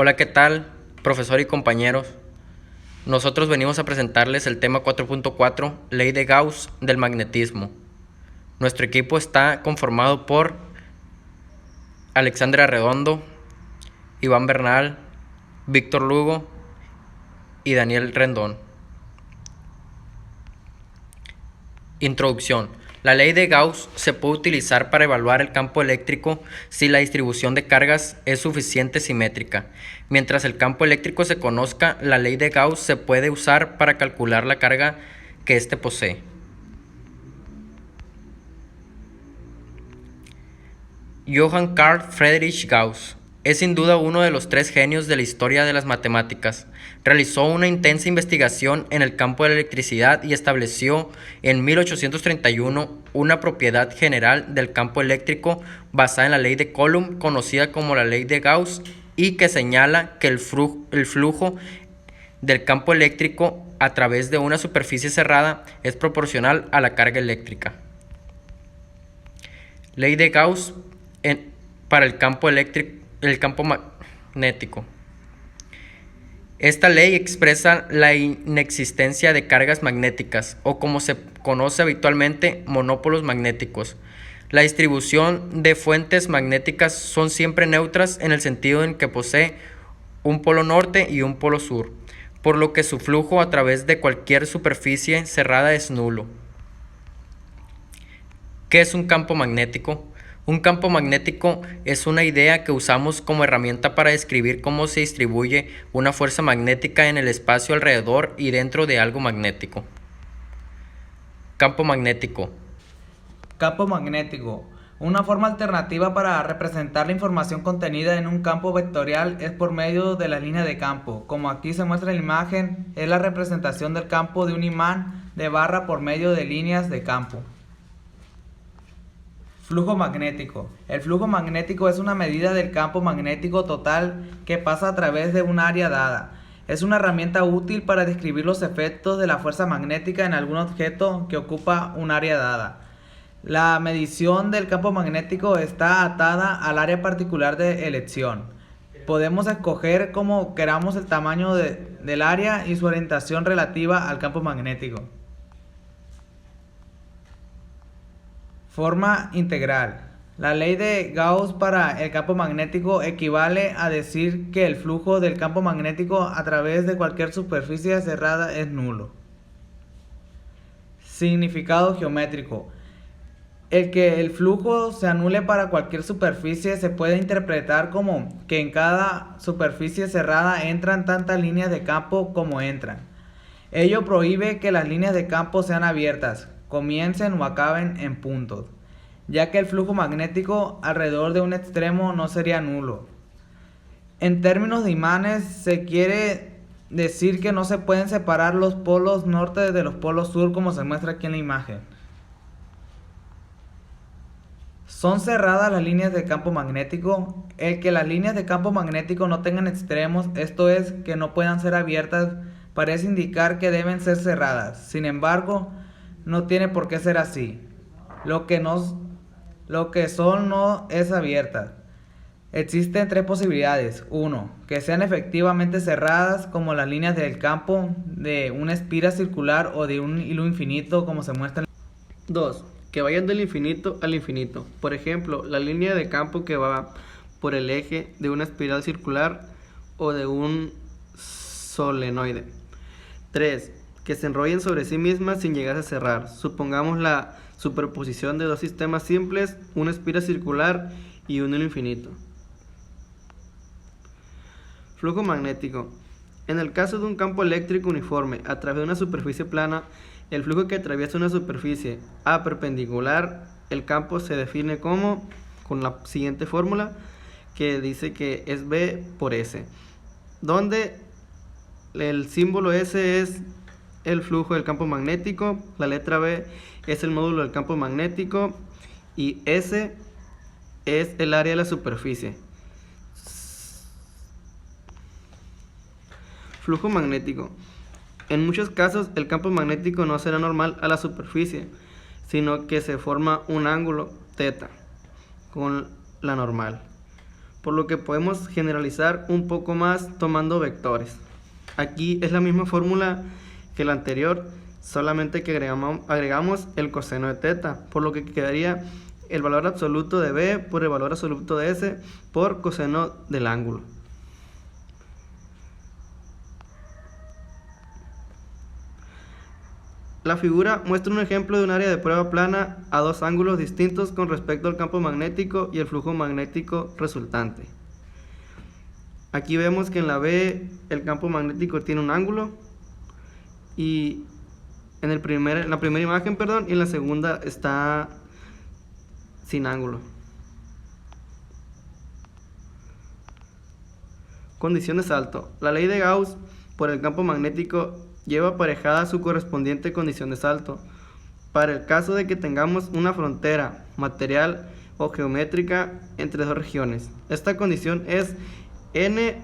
Hola, ¿qué tal, profesor y compañeros? Nosotros venimos a presentarles el tema 4.4, Ley de Gauss del magnetismo. Nuestro equipo está conformado por Alexandra Redondo, Iván Bernal, Víctor Lugo y Daniel Rendón. Introducción. La ley de Gauss se puede utilizar para evaluar el campo eléctrico si la distribución de cargas es suficiente simétrica. Mientras el campo eléctrico se conozca, la ley de Gauss se puede usar para calcular la carga que éste posee. Johann Carl Friedrich Gauss es sin duda uno de los tres genios de la historia de las matemáticas. Realizó una intensa investigación en el campo de la electricidad y estableció en 1831 una propiedad general del campo eléctrico basada en la ley de Coulomb, conocida como la ley de Gauss, y que señala que el flujo del campo eléctrico a través de una superficie cerrada es proporcional a la carga eléctrica. Ley de Gauss para el campo magnético. Esta ley expresa la inexistencia de cargas magnéticas, o como se conoce habitualmente, monópolos magnéticos. La distribución de fuentes magnéticas son siempre neutras en el sentido en que posee un polo norte y un polo sur, por lo que su flujo a través de cualquier superficie cerrada es nulo. ¿Qué es un campo magnético? Un campo magnético es una idea que usamos como herramienta para describir cómo se distribuye una fuerza magnética en el espacio alrededor y dentro de algo magnético. Campo magnético. Campo magnético. Una forma alternativa para representar la información contenida en un campo vectorial es por medio de las líneas de campo. Como aquí se muestra en la imagen, es la representación del campo de un imán de barra por medio de líneas de campo. Flujo magnético. El flujo magnético es una medida del campo magnético total que pasa a través de un área dada. Es una herramienta útil para describir los efectos de la fuerza magnética en algún objeto que ocupa un área dada. La medición del campo magnético está atada al área particular de elección. Podemos escoger como queramos el tamaño del área y su orientación relativa al campo magnético. Forma integral. La ley de Gauss para el campo magnético equivale a decir que el flujo del campo magnético a través de cualquier superficie cerrada es nulo. Significado geométrico. El que el flujo se anule para cualquier superficie se puede interpretar como que en cada superficie cerrada entran tantas líneas de campo como entran. Ello prohíbe que las líneas de campo sean abiertas, comiencen o acaben en puntos, ya que el flujo magnético alrededor de un extremo no sería nulo. En términos de imanes, se quiere decir que no se pueden separar los polos norte de los polos sur, como se muestra aquí en la imagen. Son cerradas las líneas de campo magnético. El que las líneas de campo magnético no tengan extremos, esto es, que no puedan ser abiertas, parece indicar que deben ser cerradas. Sin embargo, no tiene por qué ser así. Lo que son no es abierta. Existen tres posibilidades. 1. Que sean efectivamente cerradas, como las líneas del campo de una espira circular o de un hilo infinito, como se muestra. 2. Que vayan del infinito al infinito. Por ejemplo, la línea de campo que va por el eje de una espiral circular o de un solenoide. 3. Que se enrollen sobre sí mismas sin llegar a cerrar. Supongamos la superposición de dos sistemas simples, una espiral circular y un hilo infinito. Flujo magnético. En el caso de un campo eléctrico uniforme a través de una superficie plana, el flujo que atraviesa una superficie A perpendicular, el campo se define como, con la siguiente fórmula, que dice que es B por S, donde el símbolo S es el flujo del campo magnético, la letra B es el módulo del campo magnético y S es el área de la superficie. Flujo magnético. En muchos casos el campo magnético no será normal a la superficie, sino que se forma un ángulo θ con la normal. por lo que podemos generalizar un poco más tomando vectores. Aquí es la misma fórmula que la anterior, solamente que agregamos el coseno de teta, por lo que quedaría el valor absoluto de b por el valor absoluto de s por coseno del ángulo. La figura muestra un ejemplo de un área de prueba plana a dos ángulos distintos con respecto al campo magnético y el flujo magnético resultante. Aquí vemos que en la B el campo magnético tiene un ángulo y en la primera imagen, y en la segunda está sin ángulo. Condición de salto. La ley de Gauss por el campo magnético lleva aparejada su correspondiente condición de salto. Para el caso de que tengamos una frontera material o geométrica entre dos regiones, esta condición es n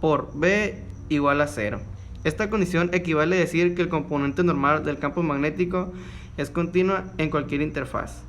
por b igual a 0. Esta condición equivale a decir que el componente normal del campo magnético es continua en cualquier interfaz.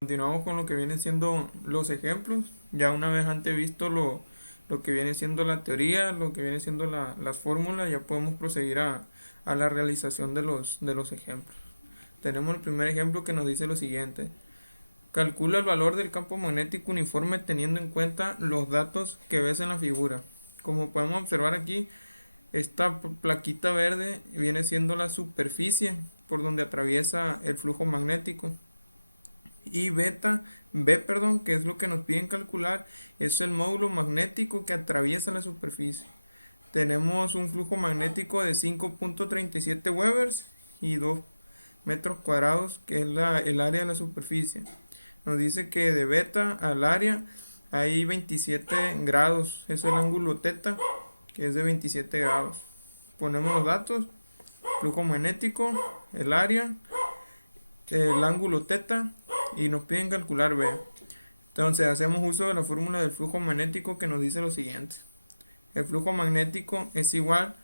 Continuamos con lo que vienen siendo los ejemplos. Ya una vez antes visto lo que viene siendo la teoría, lo que viene siendo las fórmulas, ya podemos proseguir a la realización de los ejemplos. Tenemos el primer ejemplo que nos dice lo siguiente: calcula el valor del campo magnético uniforme teniendo en cuenta los datos que ves en la figura. Como podemos observar aquí, esta plaquita verde viene siendo la superficie por donde atraviesa el flujo magnético. Y B, que es lo que nos piden calcular, es el módulo magnético que atraviesa la superficie. Tenemos un flujo magnético de 5.37 Webers y 2 metros cuadrados, que es el área de la superficie. Nos dice que de beta al área hay 27 grados, es el ángulo teta, que es de 27 grados. Ponemos los datos: flujo magnético, el área, el ángulo teta, y nos piden calcular B. Entonces hacemos uso de la fórmula del flujo magnético, que nos dice lo siguiente: el flujo magnético es igual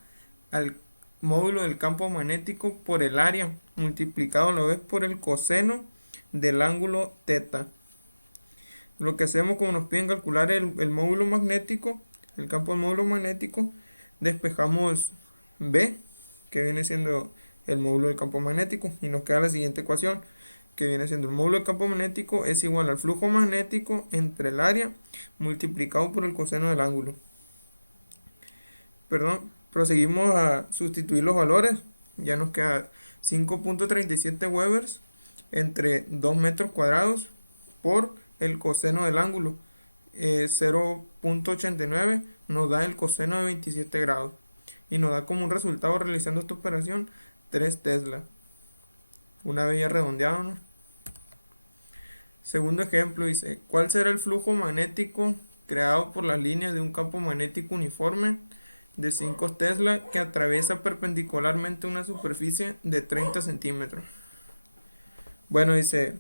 al módulo del campo magnético por el área multiplicado a la vez por el coseno del ángulo teta. Lo que hacemos, como nos piden calcular el módulo magnético, el campo del módulo magnético, despejamos B, que viene siendo el módulo del campo magnético, y nos queda la siguiente ecuación, que viene siendo el módulo del campo magnético es igual al flujo magnético entre el área multiplicado por el coseno del ángulo. Proseguimos a sustituir los valores. Ya nos queda 5.37 Webers entre 2 metros cuadrados por el coseno del ángulo. 0.89 nos da el coseno de 27 grados. Y nos da como un resultado, realizando esta operación, 3 Tesla. Una vez ya redondeado, ¿no? Segundo ejemplo dice: ¿cuál será el flujo magnético creado por las líneas de un campo magnético uniforme de 5 Tesla que atraviesa perpendicularmente una superficie de 30 centímetros? Bueno, dice,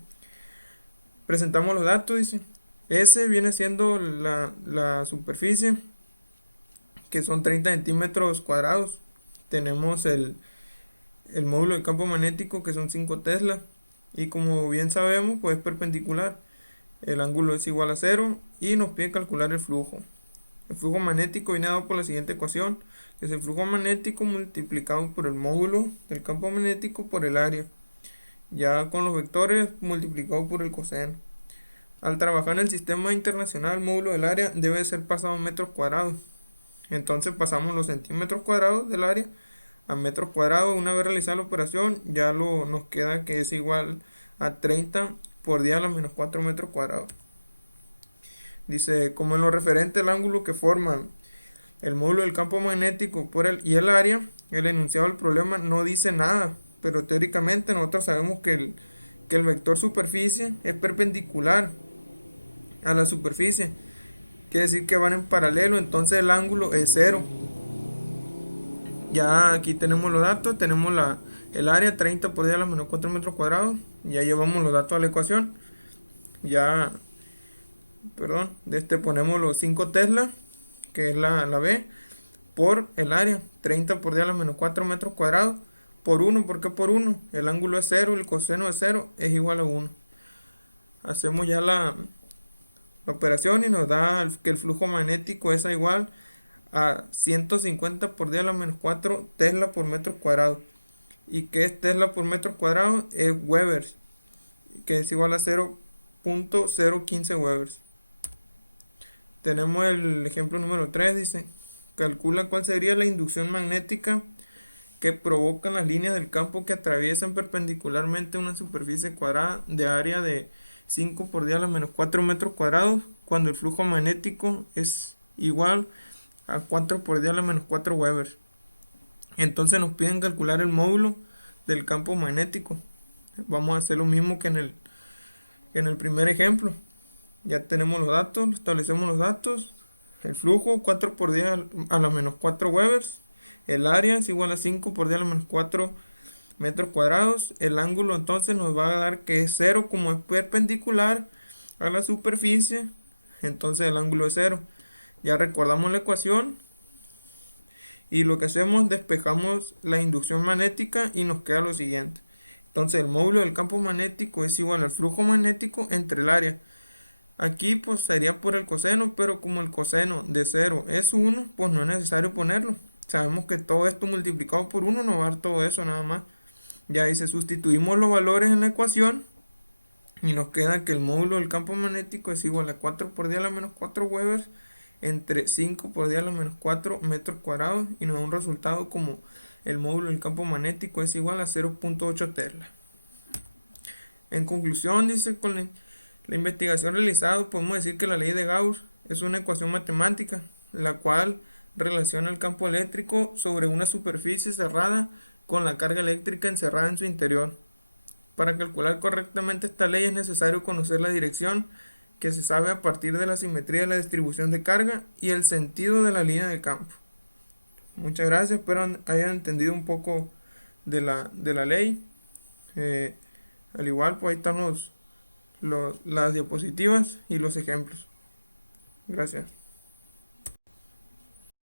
presentamos los datos, dice, S viene siendo la superficie, que son 30 centímetros cuadrados. Tenemos el módulo del campo magnético, que son 5 Tesla, y como bien sabemos, pues es perpendicular. El ángulo es igual a 0 y nos pide calcular el flujo. El flujo magnético viene dado por la siguiente ecuación, que es el flujo magnético multiplicado por el módulo del campo magnético por el área, ya con los vectores multiplicado por el coseno. Al trabajar en el sistema internacional, el módulo del área debe ser pasado a metros cuadrados. Entonces pasamos los centímetros cuadrados del área a metros cuadrados. Una vez realizada la operación, ya nos queda que es igual a 30 por 10 a la menos 4 metros cuadrados. Dice, como en lo referente al ángulo que forman el módulo del campo magnético y el área, el enunciado del problema no dice nada, pero teóricamente nosotros sabemos que el vector superficie es perpendicular a la superficie. Quiere decir que van en paralelo, entonces el ángulo es 0. Ya aquí tenemos los datos, tenemos el área 30 por 10 a la menos 4 metros cuadrados. Ya llevamos los datos a la ecuación. Ponemos los 5 Tesla, que es la B, por el área 30 por 10 a la menos 4 metros cuadrados, por 1. ¿Por qué por 1? El ángulo es 0, el coseno de 0 es igual a 1. Hacemos ya la operación y nos da que el flujo magnético es igual a 150 por 10 a la menos 4 Tesla por metro cuadrado. ¿Y qué es Tesla por metro cuadrado? Es Weber, que es igual a 0.015 Weber. Tenemos el ejemplo número 3, dice, calcula cuál sería la inducción magnética que provocan las líneas del campo que atraviesan perpendicularmente una superficie cuadrada de área de 5 por 10 a la menos 4 metros cuadrados cuando el flujo magnético es igual a 4 por 10 a la menos 4 Weber. Entonces nos piden calcular el módulo del campo magnético. Vamos a hacer lo mismo que en el primer ejemplo. Ya tenemos los datos, establecemos los datos. El flujo 4 por 10 a la menos 4 Weber. El área es igual a 5 por 10 a la menos 4 metros cuadrados. El ángulo entonces nos va a dar que es 0 como es perpendicular a la superficie. Entonces el ángulo es 0. Ya recordamos la ecuación. Y lo que hacemos, despejamos la inducción magnética y nos queda lo siguiente. Entonces el módulo del campo magnético es igual al flujo magnético entre el área. Aquí pues sería por el coseno, pero como el coseno de 0 es 1, pues no es necesario ponerlo. Sabemos que todo esto multiplicado por 1 nos va a dar todo eso nada más. Ya dice, sustituimos los valores en la ecuación y nos queda que el módulo del campo magnético es igual a 4 por 10 a la menos 4 Weber entre 5 por 10 a la menos 4 metros cuadrados y nos da un resultado como el módulo del campo magnético es igual a 0.8 Tesla. En conclusión, dice, con la investigación realizada podemos decir que la ley de Gauss es una ecuación matemática, la cual relaciona el campo eléctrico sobre una superficie cerrada con la carga eléctrica encerrada en su interior. Para calcular correctamente esta ley es necesario conocer la dirección que se sabe a partir de la simetría de la distribución de carga y el sentido de la línea de campo. Muchas gracias, espero hayan entendido un poco de la ley. Al igual, pues ahí están las diapositivas y los ejemplos. Gracias.